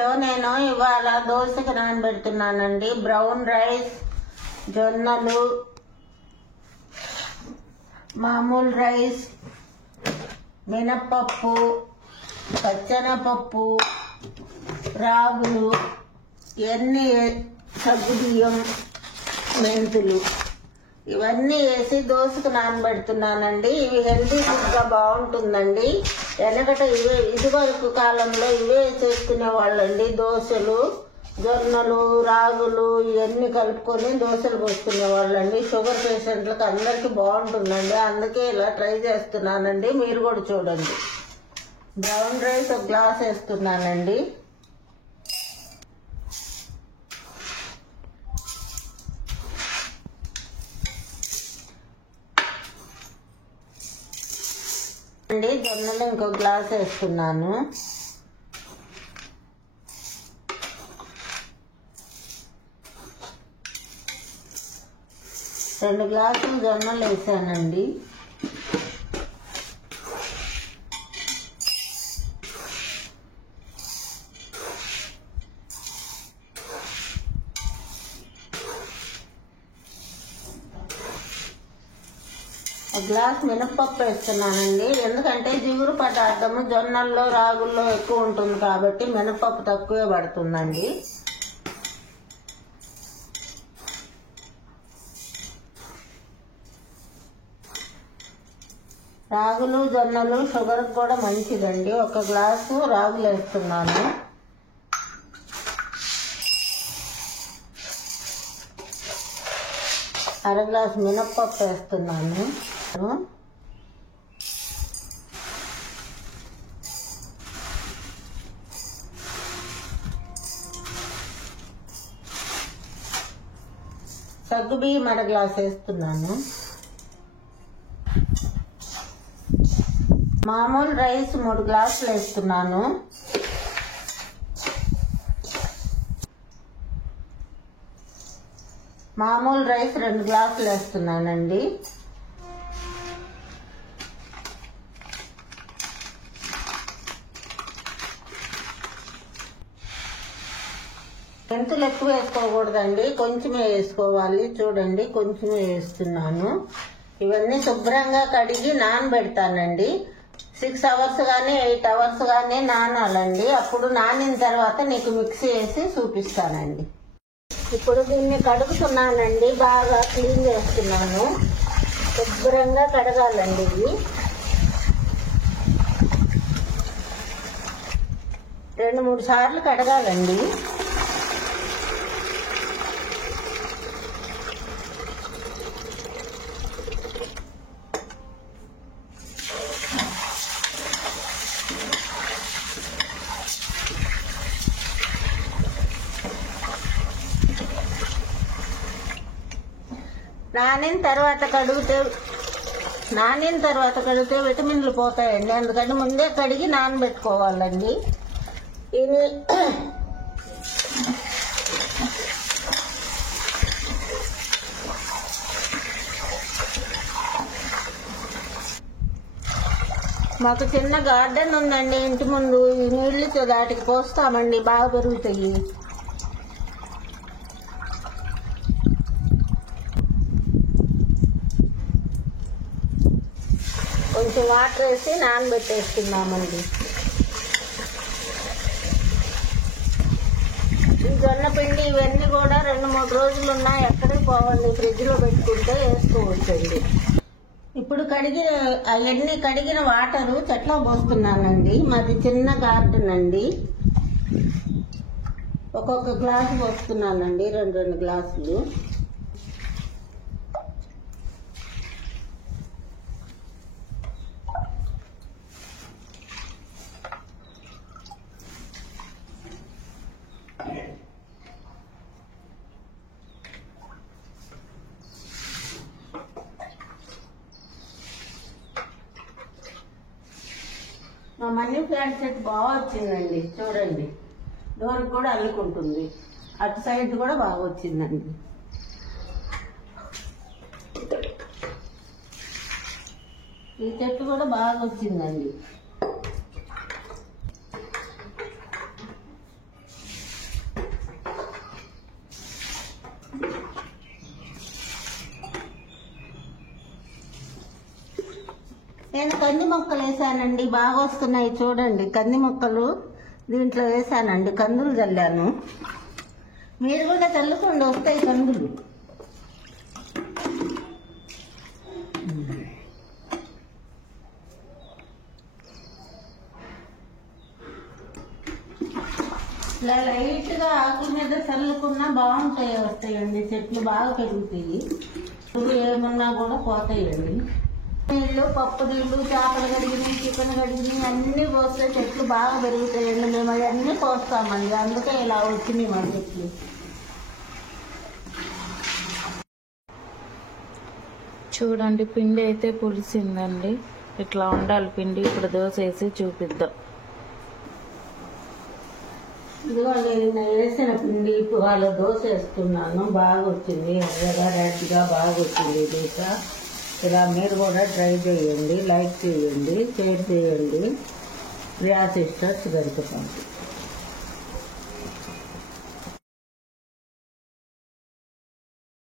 నేను ఇవాళ దోశకి నానబెడుతున్నానండి. Brown rice, జొన్నలు, మామూలు రైస్, మినప్పప్పు, పచ్చెనపప్పు, రాగులు, ఇవన్నీ సగ్గుబియ్యం, మెంతులు ఇవన్నీ వేసి దోశకు నానబెడుతున్నానండి. ఇవి హెల్తీ ఫుడ్గా బాగుంటుందండి. వెనకట ఇదివరకు కాలంలో ఇవే చేసుకునే వాళ్ళండి. దోశలు, జొన్నలు, రాగులు ఇవన్నీ కలుపుకొని దోశలు పోసుకునే వాళ్ళండి. షుగర్ పేషెంట్లకు అందరికీ బాగుంటుందండి. అందుకే ఇలా ట్రై చేస్తున్నానండి. మీరు కూడా చూడండి. బ్రౌన్ రైస్ ఒక గ్లాస్ వేస్తున్నానండి. జొన్నలు ఇంకో గ్లాస్ వేస్తున్నాను. రెండు గ్లాసులు జొన్నలు వేసానండి. ఒక గ్లాస్ మినప్పప్పు వేస్తున్నానండి. ఎందుకంటే జిగురు పదార్థము జొన్నల్లో, రాగుల్లో ఎక్కువ ఉంటుంది కాబట్టి మినప్పప్పు తక్కువే పడుతుందండి. రాగులు, జొన్నలు షుగర్కి కూడా మంచిదండి. ఒక గ్లాసు రాగులు వేస్తున్నాను. అర గ్లాసు మినప్పప్పు వేస్తున్నాను. సగ్గుబియ్యం అర గ్లాస్ వేస్తున్నాను. మామూలు రైస్ 3 గ్లాసులు వేస్తున్నాను. మామూలు రైస్ 2 గ్లాసులు వేస్తున్నానండి. మెంతులు ఎక్కువ వేసుకోకూడదండి, కొంచెమే వేసుకోవాలి. చూడండి, కొంచెమే వేస్తున్నాను. ఇవన్నీ శుభ్రంగా కడిగి నానబెడతానండి. 6 అవర్స్ కానీ 8 అవర్స్ కానీ నానాలండి. అప్పుడు నానిన తర్వాత నీకు మిక్సీ వేసి చూపిస్తానండి. ఇప్పుడు దీన్ని కడుగుతున్నానండి. బాగా క్లీన్ చేస్తున్నాను. శుభ్రంగా కడగాలండి. ఇవి 2-3 సార్లు కడగాలండి. నానిన తర్వాత కడిగితే విటమిన్లు పోతాయండి. అందుకని ముందే కడిగి నానబెట్టుకోవాలండి. ఇది మాకు చిన్న గార్డెన్ ఉందండి ఇంటి ముందు. ఈ నీళ్ళతో దాటికి పోస్తామండి, బాగా పెరుగుతాయి. కొంచెం వాటర్ వేసి నానబెట్టేస్తున్నామండి. ఈ జొన్న పిండి ఇవన్నీ కూడా 2-3 రోజులు ఉన్నా ఎక్కడికి పోవండి. ఫ్రిడ్జ్లో పెట్టుకుంటే వేసుకోవచ్చండి. ఇప్పుడు అవన్నీ కడిగిన వాటరు చెట్లో పోస్తున్నానండి. మాది చిన్న గార్డెన్ అండి. ఒక్కొక్క గ్లాసు పోస్తున్నానండి, 2 గ్లాసులు. మా మనీ ప్లాంట్ సెట్ బాగా వచ్చిందండి. చూడండి, డోర్కి కూడా అల్లుకుంటుంది. అటు సైడ్ కూడా బాగా వచ్చిందండి. ఈ చెట్టు కూడా బాగా వచ్చిందండి. నేను కంది మొక్కలు వేసానండి, బాగా వస్తున్నాయి చూడండి. కంది మొక్కలు దీంట్లో వేసానండి, కందులు చల్లాను. మీరు కూడా చల్లుకోండి, వస్తాయి కందులు. ఇలా లైట్గా ఆకుల మీద చల్లుకున్నా బాగుంటాయి, వస్తాయండి. చెట్లు బాగా పెరుగుతాయి. ఇప్పుడు ఏమన్నా కూడా పోతాయండి. నీళ్ళు, పప్పు నీళ్ళు, చేపలు కడిగినాయి, చికెన్ కడిగినాయి అన్నీ పోస్తే చెట్లు బాగా పెరుగుతాయండి. మేము అవన్నీ పోస్తామండి, అందుకే ఇలా వచ్చినాయి మా చెట్లు. చూడండి, పిండి అయితే పులిసిందండి. ఇట్లా ఉండాలి పిండి. ఇప్పుడు దోశ వేసి చూపిద్దాం. ఇదిగో నేను వేసిన పిండి వాళ్ళ దోశ వేస్తున్నాను. బాగా వచ్చింది, ఎర్రగా రెడ్గా బాగా వచ్చింది దోశ. ఇలా మీరు కూడా ట్రై చేయండి, లైక్ చేయండి, షేర్ చేయండి. ప్రియా సిస్టర్స్ గరికపాటి.